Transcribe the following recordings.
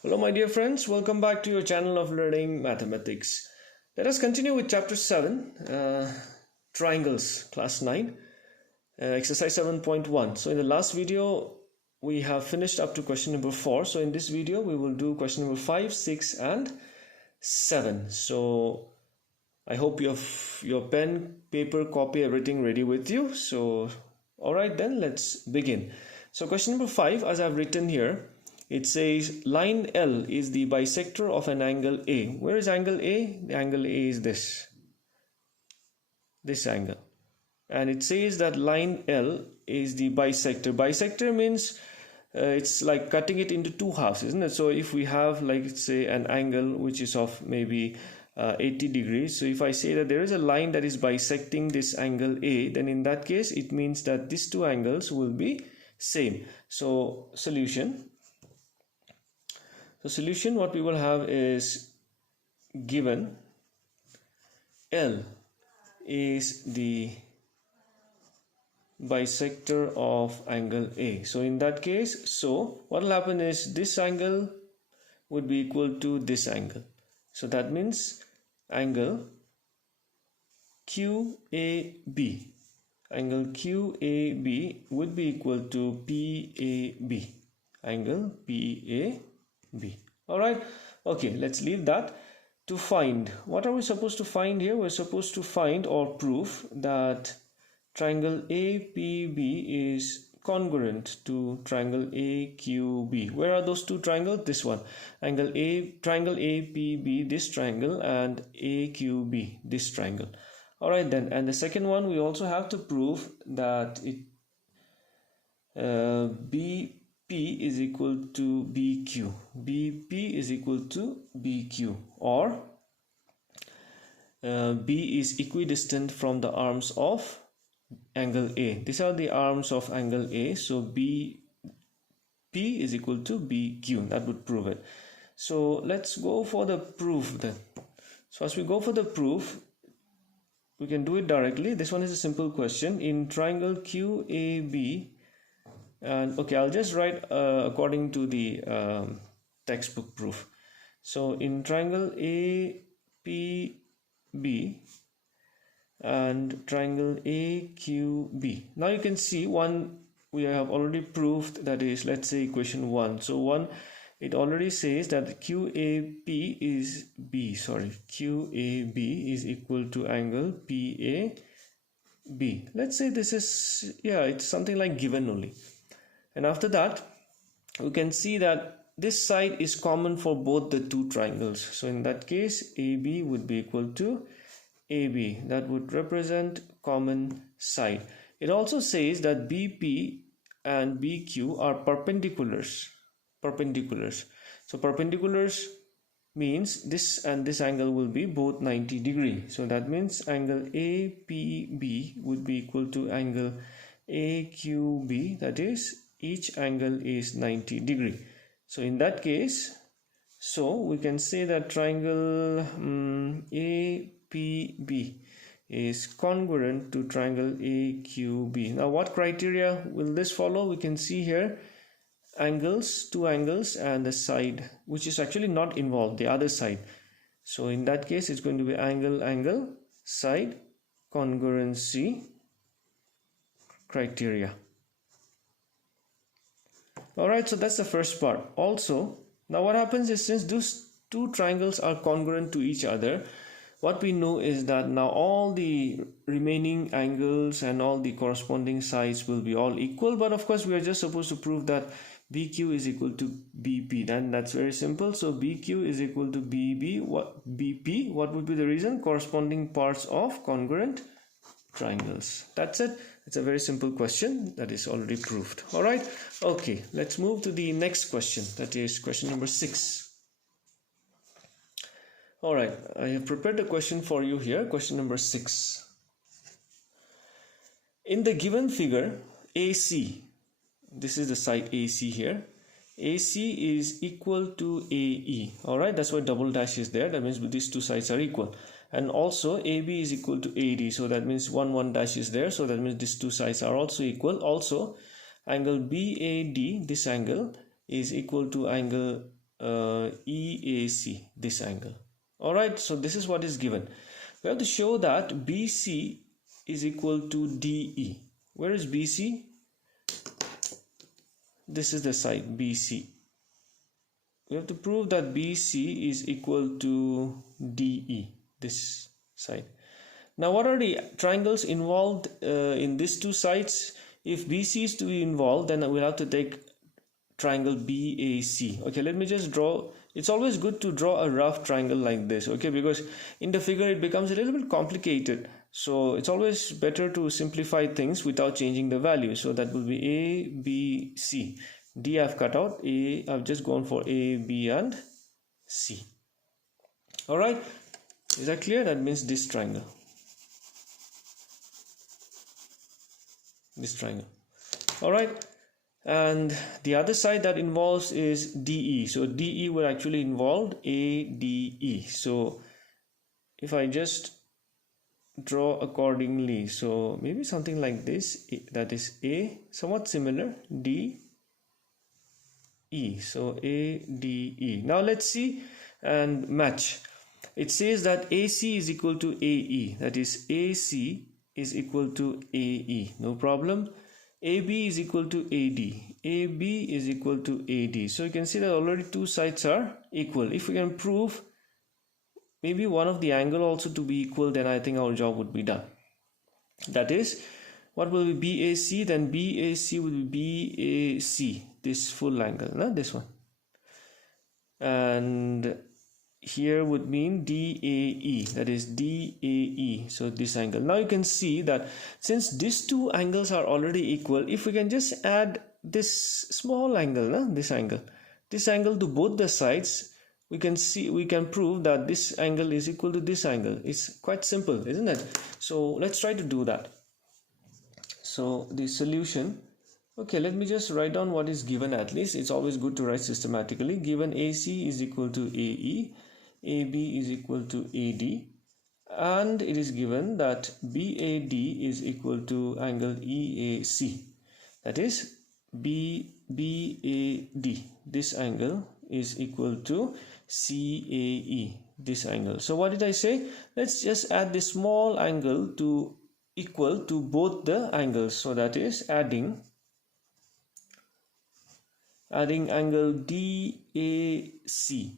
Hello my dear friends, welcome back to your channel of learning mathematics. Let us continue with chapter 7, triangles, class 9, exercise 7.1. So in the last video we have finished up to question number 4. So in this video we will do question number 5, 6 and 7. So I hope you have your pen, paper, copy, everything ready with you. So alright then, let's begin. So question number 5, as I've written here, it says line L is the bisector of an angle A. Where is angle A? The angle A is this angle. And it says that line L is the bisector. Bisector means it's like cutting it into two halves, isn't it? So if we have, like, say, an angle which is of maybe 80 degrees. So if I say that there is a line that is bisecting this angle A, then in that case it means that these two angles will be same. So solution, what we will have is, given L is the bisector of angle A. So in that case, so what will happen is this angle would be equal to this angle. So that means angle QAB, angle QAB would be equal to PAB, angle PAB. All right, okay, let's leave that. To find, what are we supposed to find here? We're supposed to find or prove that triangle APB is congruent to triangle AQB. Where are those two triangles? This one, triangle APB, this triangle, and AQB, this triangle. All right then, and the second one, we also have to prove that it BP is equal to BQ. BP is equal to BQ, or B is equidistant from the arms of angle A. These are the arms of angle A. So BP is equal to BQ. That would prove it. So let's go for the proof then. So as we go for the proof, we can do it directly. This one is a simple question. In triangle QAB, and okay, I'll just write according to the textbook proof. So in triangle APB and triangle AQB, now you can see one we have already proved, that is, let's say equation 1. So one, it already says that QAB is QAB is equal to angle PAB. Let's say this is, yeah, it's something like given only. And after that, we can see that this side is common for both the two triangles. So in that case, AB would be equal to AB. That would represent common side. It also says that BP and BQ are perpendiculars. So perpendiculars means this and this angle will be both 90 degrees. So that means angle APB would be equal to angle AQB, that is, each angle is 90 degrees. So in that case, so we can say that triangle APB is congruent to triangle AQB. Now what criteria will this follow? We can see here angles, two angles, and the side which is actually not involved, the other side. So in that case, it's going to be angle, side, congruency criteria. Alright, so that's the first part. Also, now what happens is, since those two triangles are congruent to each other, what we know is that now all the remaining angles and all the corresponding sides will be all equal. But of course, we are just supposed to prove that BQ is equal to BP. Then that's very simple. So BQ is equal to BP. What would be the reason? Corresponding parts of congruent triangles. That's it. It's a very simple question that is already proved. All right. Okay, let's move to the next question. That is question number 6. All right, I have prepared a question for you here. Question number 6. In the given figure, AC, this is the side AC here, AC is equal to AE. All right, that's why double dash is there. That means these two sides are equal. And also AB is equal to AD. So that means 1 dash is there. So that means these two sides are also equal. Also, angle BAD, this angle, is equal to angle EAC, this angle. All right, so this is what is given. We have to show that BC is equal to DE. Where is BC? This is the side BC. We have to prove that BC is equal to DE, this side. Now, what are the triangles involved in these two sides? If BC is to be involved, then we'll have to take triangle BAC. Okay, let me just draw. It's always good to draw a rough triangle like this, okay, because in the figure it becomes a little bit complicated. So it's always better to simplify things without changing the value. So that will be A, B, C. D I've cut out. A, I've just gone for A, B and C. Alright, is that clear? That means this triangle. This triangle. Alright, and the other side that involves is DE. So DE will actually involve ADE. So if I just draw accordingly, so maybe something like this, that is A, somewhat similar, D, E. So ADE. Now let's see and match. It says that AC is equal to AE, that is AC is equal to AE, no problem. AB is equal to AD, AB is equal to AD. So you can see that already two sides are equal. If we can prove maybe one of the angle also to be equal, then I think our job would be done. That is, what will be BAC? Then BAC will be BAC, this full angle, no? This one. And here would mean DAE, that is DAE, so this angle. Now you can see that since these two angles are already equal, if we can just add this small angle, this angle to both the sides, we can prove that this angle is equal to this angle. It's quite simple, isn't it? So let's try to do that. So the solution, okay, let me just write down what is given. At least it's always good to write systematically. Given AC is equal to AE, AB is equal to AD, and it is given that BAD is equal to angle EAC, that is BAD, this angle is equal to CAE, this angle. So what did I say? Let's just add this small angle to equal to both the angles. So that is adding angle DAC.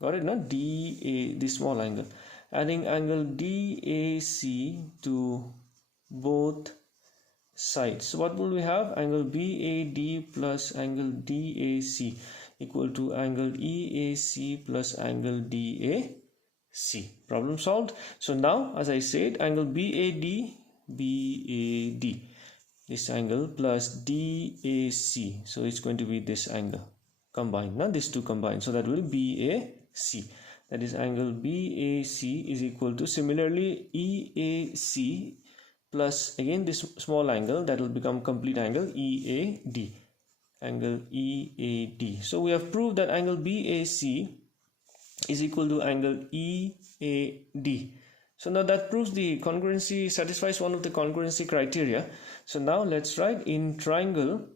Got it? Not DA, this small angle. Adding angle DAC to both sides. So what will we have? Angle BAD plus angle DAC equal to angle EAC plus angle DAC. Problem solved. So now, as I said, angle BAD, this angle plus DAC. So it's going to be this angle combined. Now these two combined. So that will be BAC. That is angle BAC is equal to similarly EAC plus again this small angle, that will become complete angle EAD. Angle EAD. So we have proved that angle BAC is equal to angle EAD. So now that proves the congruency, satisfies one of the congruency criteria. So now let's write in triangle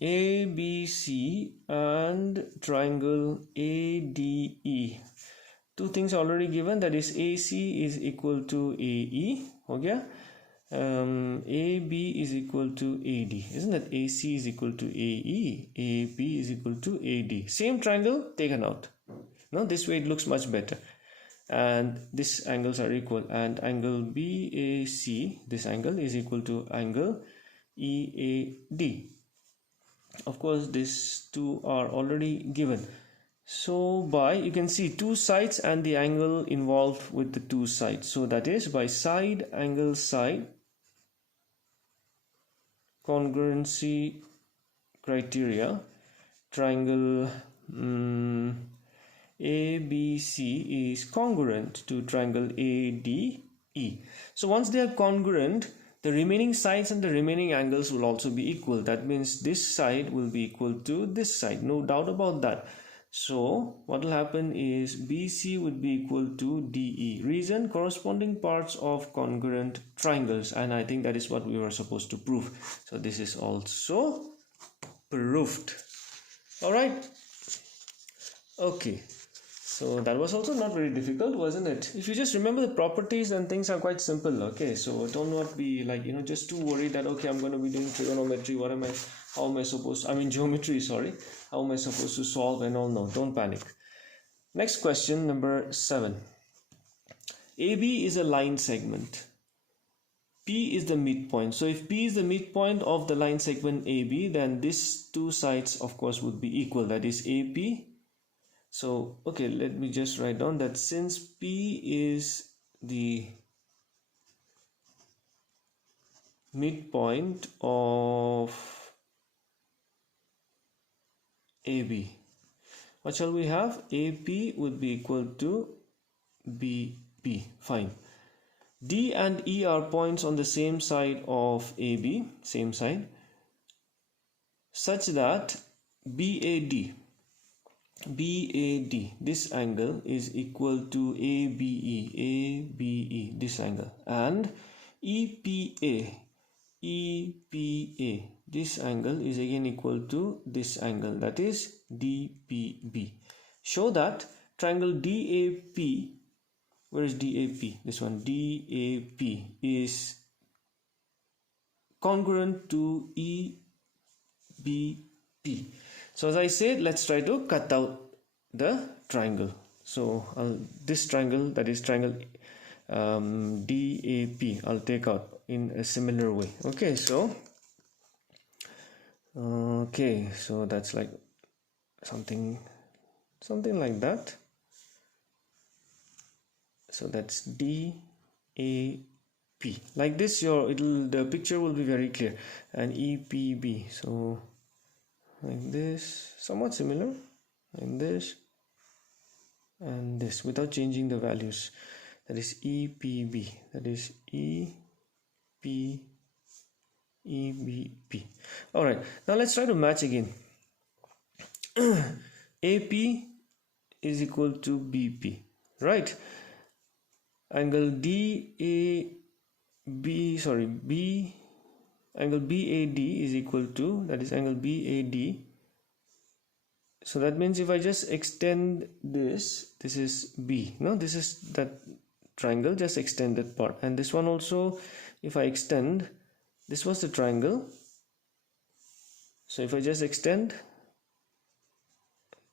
ABC and triangle ADE. Two things already given, that is AC is equal to AE, okay, AB is equal to AD, isn't it? AC is equal to AE, AB is equal to AD. Same triangle taken out. No, this way it looks much better. And these angles are equal, and angle BAC, this angle is equal to angle EAD. Of course, these two are already given. So by, you can see two sides and the angle involved with the two sides. So that is by side, angle, side, congruency criteria, triangle ABC is congruent to triangle ADE. So once they are congruent, the remaining sides and the remaining angles will also be equal. That means this side will be equal to this side, no doubt about that. So what will happen is BC would be equal to DE. Reason, corresponding parts of congruent triangles, and I think that is what we were supposed to prove. So this is also proved. All right. Okay. So that was also not very difficult, wasn't it? If you just remember the properties, then things are quite simple. Okay, so don't not be like, just too worried that, okay, I'm going to be doing trigonometry. How am I supposed, I mean geometry, sorry. How am I supposed to solve and all? No, don't panic. Next question, number 7. AB is a line segment. P is the midpoint. So if P is the midpoint of the line segment AB, then these two sides, of course, would be equal. That is AP. So, okay, let me just write down that since P is the midpoint of AB, what shall we have? AP would be equal to BP. Fine. D and E are points on the same side of AB, same side, such that BAD, this angle is equal to ABE, this angle, and EPA, this angle is again equal to this angle, that is DPB. Show that triangle DAP, where is DAP? This one, DAP is congruent to EBP. So as I said, let's try to cut out the triangle. So this triangle, that is triangle DAP, I'll take out in a similar way. Okay, so that's like something like that. So that's DAP. Like this, the picture will be very clear. And EPB, so like this, somewhat similar, like this and this, without changing the values. That is EPB, that is EBP. All right, now let's try to match again. AP is equal to BP, right? Angle angle BAD is equal to, that is angle BAD. So that means if I just extend this is B, no, this is that triangle, just extend that part, and this one also, if I extend, this was the triangle, so if I just extend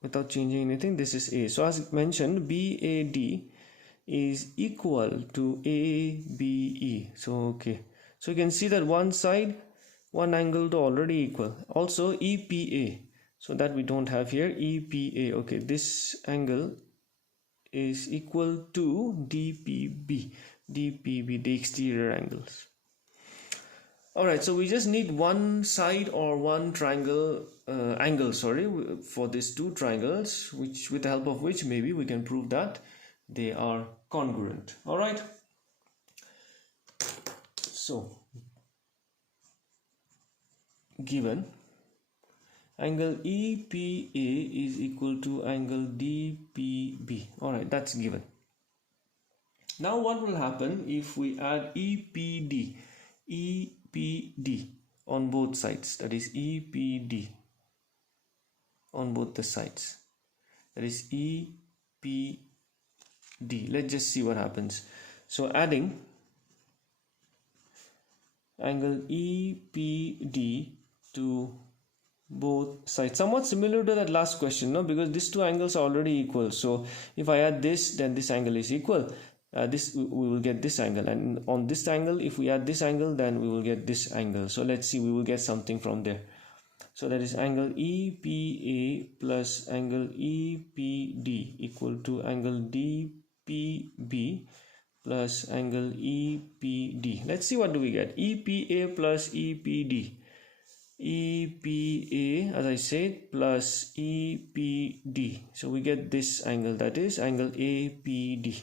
without changing anything, this is A. So as mentioned, BAD is equal to ABE. So okay, so you can see that one angle to already equal. Also EPA, so that we don't have here, EPA. Okay, this angle is equal to DPB, the exterior angles. All right, so we just need one side or one triangle angle, for these two triangles, which with the help of which maybe we can prove that they are congruent. All right, so given angle EPA is equal to angle DPB. All right, that's given. Now what will happen if we add EPD on both sides? That is EPD on both the sides, that is EPD. Let's just see what happens. So adding angle EPD to both sides, somewhat similar to that last question, no, because these two angles are already equal. So if I add this, then this angle is equal. We will get this angle, and on this angle, if we add this angle, then we will get this angle. So let's see, we will get something from there. So that is angle EPA plus angle EPD equal to angle DPB plus angle EPD. Let's see, what do we get? EPA plus EPD. EPA, as I said, plus EPD. So we get this angle, that is angle APD.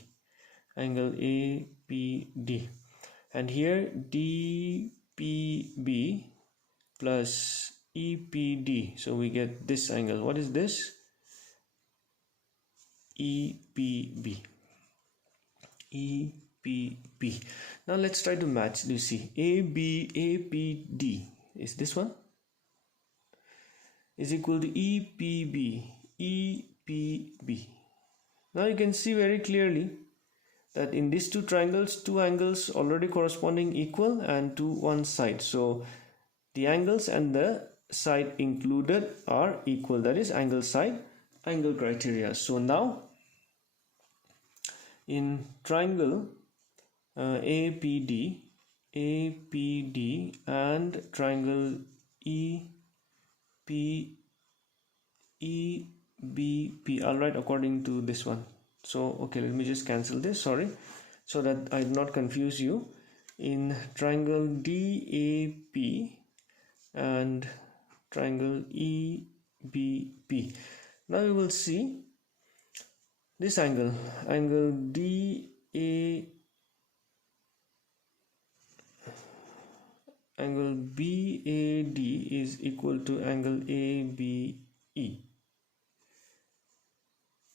Angle APD. And here DPB plus EPD. So we get this angle. What is this? EPB. EPB. Now let's try to match. You see, APD is this one. is equal to EPB. EPB. Now you can see very clearly that in these two triangles, two angles already corresponding equal and to one side. So the angles and the side included are equal. That is angle side angle criteria. So now in triangle APD and triangle EBP, I'll write according to this one. So okay, let me just cancel this, sorry, so that I do not confuse you. In triangle DAP and triangle EBP, now you will see this angle angle BAD is equal to angle ABE,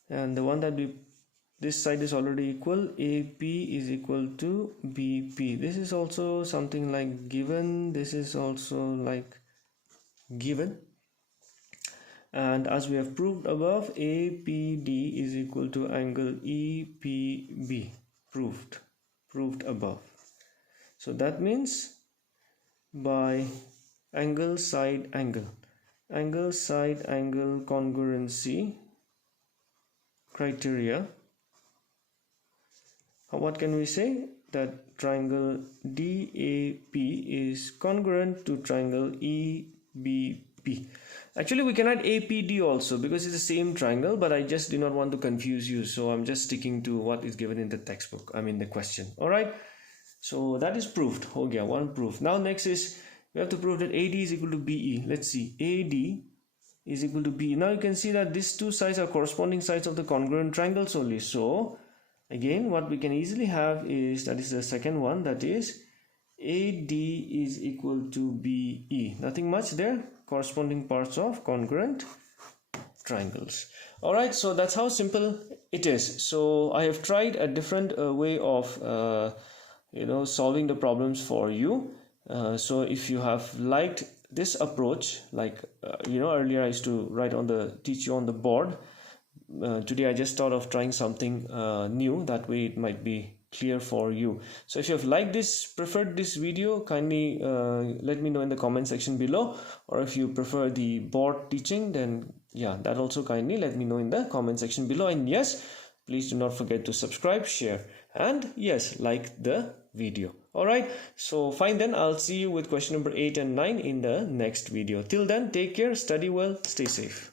and the one that this side is already equal. AP is equal to BP. This is also something like given. This is also like given. And as we have proved above, APD is equal to angle EPB. Proved above. So that means by angle side angle congruency criteria, what can we say? That triangle DAP is congruent to triangle EBP. Actually, we can add APD also because it's the same triangle, but I just do not want to confuse you, so I'm just sticking to what is given in the textbook, the question. All right, so that is proved. Okay, one proof. Now next is we have to prove that AD is equal to BE. Let's see, AD is equal to BE. Now you can see that these two sides are corresponding sides of the congruent triangles only. So again, what we can easily have is, that is the second one, that is AD is equal to BE. Nothing much there, corresponding parts of congruent triangles. All right, so that's how simple it is. So I have tried a different way of solving the problems for you. So if you have liked this approach, like earlier I used to teach you on the board. Today I just thought of trying something new. That way it might be clear for you. So if you have liked this, preferred this video, kindly let me know in the comment section below. Or if you prefer the board teaching, then yeah, that also kindly let me know in the comment section below. And yes, please do not forget to subscribe, share, and yes, like the video. Alright, so fine then, I'll see you with question number 8 and 9 in the next video. Till then, take care, study well, stay safe.